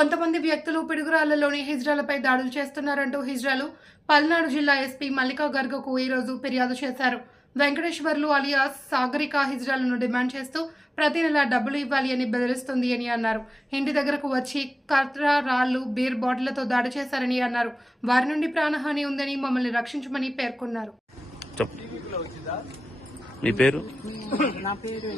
కొంతమంది వ్యక్తులు పిడుగురాళ్ళలోని హిజ్రాలపై దాడులు చేస్తున్నారంటూ హిజ్రాలు పల్నాడు జిల్లా ఎస్పీ మల్లికా గర్గకు ఈరోజు ఫిర్యాదు చేశారు. వెంకటేశ్వర్లు అలియాస్ సాగరిక హిజ్రాలను డిమాండ్ చేస్తూ ప్రతి నెల డబ్బులు ఇవ్వాలి అని బెదిరిస్తుంది అని అన్నారు. ఇంటి దగ్గరకు వచ్చి కర్ర రాళ్ళు బీర్ బాటిళ్ళతో దాడి చేశారని అన్నారు. వారి నుండి ప్రాణహాని ఉందని మమ్మల్ని రక్షించమని పేర్కొన్నారు. చెప్పు. మీ పేరు? నా పేరు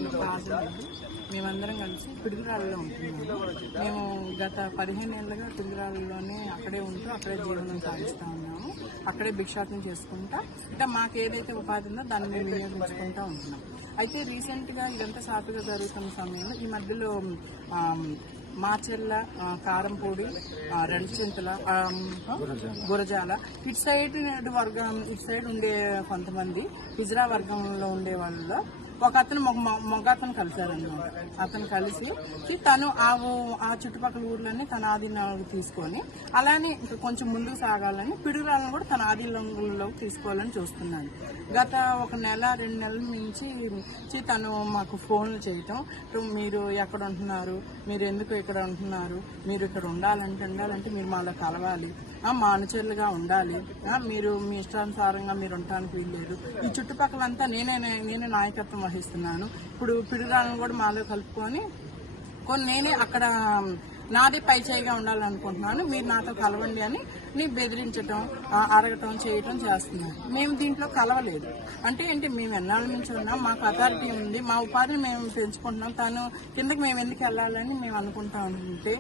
మేమందరం కలిసి పిడుగురాళ్ళలో ఉంటున్నాము. మేము గత పదిహేను ఏళ్ళుగా పిడుగురాళ్ళలోనే అక్కడే ఉంటూ అక్కడే జీవనం సాగిస్తూ ఉన్నాము. అక్కడే భిక్షాటం చేసుకుంటా. ఇంకా మాకు ఏదైతే ఉపాధి ఉందో దాన్ని మేము వినియోగించుకుంటూ ఉంటున్నాం. అయితే రీసెంట్గా ఇదంతా సాఫీగా జరుగుతున్న సమయంలో ఈ మధ్యలో మాచెర్ల మాచెల్ల కారంపూడి రెండుచింతల గురజాల ఇటు సైడ్ వర్గం ఇటు సైడ్ ఉండే కొంతమంది హిజ్రా వర్గంలో ఉండే వాళ్ళలో ఒక అతను మొగ అతను కలిశారనమాట అతను కలిసి తను ఆ ఆ చుట్టుపక్కల ఊర్లన్నీ తన ఆధీనంలోకి తీసుకొని అలానే ఇంకా కొంచెం ముందుకు సాగాలని పిడుగురాలను కూడా తన ఆధీనంలోకి తీసుకోవాలని చూస్తున్నాను. గత ఒక నెల రెండు నెలల నుంచి తను మాకు ఫోన్లు చేయటం మీరు ఎక్కడ ఉంటున్నారు? మీరు ఎందుకు ఇక్కడ ఉంటున్నారు? మీరు ఇక్కడ ఉండాలంటే ఉండాలంటే మీరు మాలో కలవాలి. ఆ, ఉండాలి. మీరు మీ ఇష్టానుసారంగా మీరు ఉండటానికి వీల్లేదు. ఈ చుట్టుపక్కలంతా నేనే నేనే నాయకత్వం వహిస్తున్నాను. ఇప్పుడు పిడుగాలను కూడా మాలో కలుపుకొని కొన్ని నేనే అక్కడ నాది పై చేయిగా ఉండాలనుకుంటున్నాను. మీరు నాతో కలవండి అని నీ బెదిరించటం ఆ, అడగటం చేయటం చేస్తున్నాను మేము దీంట్లో కలవలేదు. అంటే ఏంటి మేము ఎన్నాళ్ళ నుంచి ఉన్నాం మాకు అథారిటీ ఉంది మా ఉపాధిని మేము పెంచుకుంటున్నాం తను కిందకి మేము ఎందుకు వెళ్ళాలని మేము అనుకుంటా ఉంటే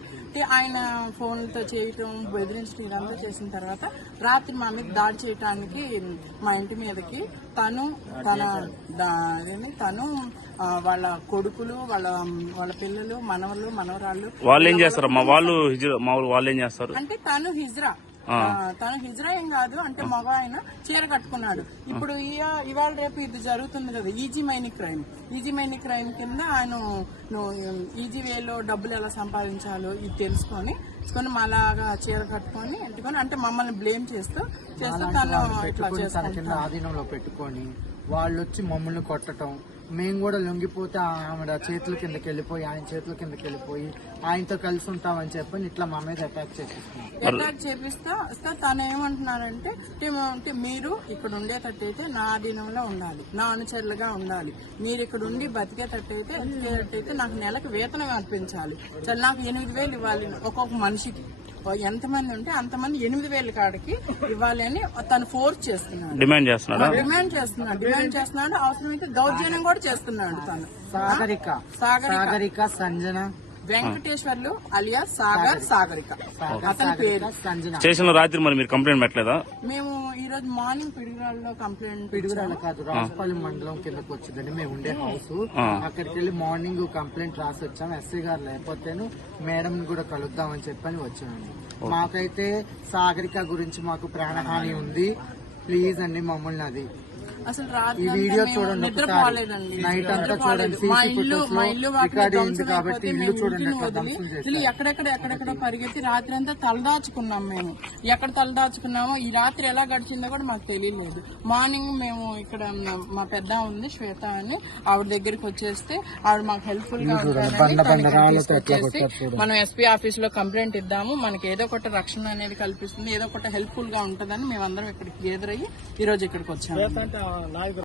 ఆయన ఫోన్లతో చేయటం బెదిరించడం ఇదంతా చేసిన తర్వాత రాత్రి మా మీద దాడి చేయటానికి మా ఇంటి మీదకి తను తన తను వాళ్ళ కొడుకులు వాళ్ళ వాళ్ళ పిల్లలు మనవలు మనవరాళ్ళు వాళ్ళు ఏం చేస్తారమ్మా? వాళ్ళు వాళ్ళు ఏం చేస్తారు? అంటే తను హిజ్రా. తను హిజ్రా ఏం కాదు అంటే మగ ఆయన చీర కట్టుకున్నాడు. ఇప్పుడు ఇయా- ఇవాళ రేపు ఇది జరుగుతుంది కదా easy money crime. Easy money crime కింద ఆయన ఈజీ వేలో డబ్బులు ఎలా సంపాదించాలో ఇది తెలుసుకొని తీసుకొని మాలాగా చీర కట్టుకొని పెట్టుకొని అంటే మమ్మల్ని బ్లేమ్ చేస్తూ చేస్తూ తను ఇట్లా పెట్టుకొని తన కింద చేసుకుంటాడు ఆధీనంలో పెట్టుకొని వాళ్ళు వచ్చి మమ్మల్ని కొట్టటం. మేము కూడా లొంగిపోతే ఆమె చేతుల కిందకి వెళ్ళిపోయి ఆయన చేతుల కిందకి వెళ్ళిపోయి ఆయనతో కలిసి ఉంటామని చెప్పని ఇట్లా మా మీద అటాక్ చేసేస్తున్నాం అటాక్ చేపిస్తా సార్ తను ఏమంటున్నాడంటే అంటే మీరు ఇక్కడ ఉండేటట్టయితే నా అధీనంలో ఉండాలి నా అనుచరులుగా ఉండాలి. మీరు ఇక్కడ ఉండి బతికేటట్టయితే బతికేటట్టయితే నాకు నెలకు వేతనం అర్పించాలి. సరే నాకు ఎనిమిది వేలు ఇవ్వాలి ఒక్కొక్క మనిషికి. ఎంతమంది ఉంటే అంతమంది ఎనిమిది వేల కాడికి ఇవ్వాలి అని తను ఫోర్స్ చేస్తున్నాడు. డిమాండ్ చేస్తున్నాడా? డిమాండ్ చేస్తున్నాడు. డిమాండ్ చేస్తున్నాడు. అవసరమైతే దౌర్జన్యం కూడా చేస్తున్నాడు తను. సాగరిక. సాగరిక. సాగరిక సంజన. వెంకటేశ్వర్లు అలియా సాగర్ సాగరిక. అతని పేరు సంజన. స్టేషన్లో రాత్రి మరి మీరు కంప్లైంట్ పెట్టలేదా? మేము ఈ రోజు మార్నింగ్ పిడుగురాళ్ళలో కంప్లైంట్ పిడుగురాల కాదు రాజపాలెం మండలం కిందకి వచ్చిందండి. మేము ఉండే హౌస్ అక్కడికి వెళ్ళి మార్నింగ్ కంప్లైంట్ రాసి వచ్చాం ఎస్ఐ గారు లేకపోతేను మేడం కూడా కలుద్దామని చెప్పని వచ్చామండి. మాకైతే సాగరిక గురించి మాకు ప్రాణహాని ఉంది. ప్లీజ్ అండి మమ్మల్ని అది అసలు రాత్రి ఈ అంతా వీడియో చూడండి నిద్రపోలేదండి నైట్ అంతా. చూడండి మా ఇల్లు మా ఇల్లు కాబట్టి ఇల్లు చూడండి ఎక్కడెక్కడ ఎక్కడెక్కడ పరిగెత్తి రాత్రి అంతా తలదాచుకున్నాం మేము. ఎక్కడ తలదాచుకున్నామో ఈ రాత్రి ఎలా గడిచిందో కూడా మాకు తెలియలేదు. మార్నింగ్ మేము ఇక్కడ మా పెద్ద ఉంది శ్వేత అని. ఆవిడ దగ్గరికి వచ్చేస్తే ఆవిడ మాకు హెల్ప్ఫుల్గా మనం ఎస్పీ ఆఫీస్లో కంప్లైంట్ ఇద్దాము మనకి ఏదో ఒకటి రక్షణ అనేది కల్పిస్తుంది ఏదో ఒకటి హెల్ప్ఫుల్గా ఉంటుందని మేమందరం ఇక్కడికి ఎదురయ్యి ఈ రోజు ఇక్కడికి వచ్చాము. ನಾಯಿಗಳು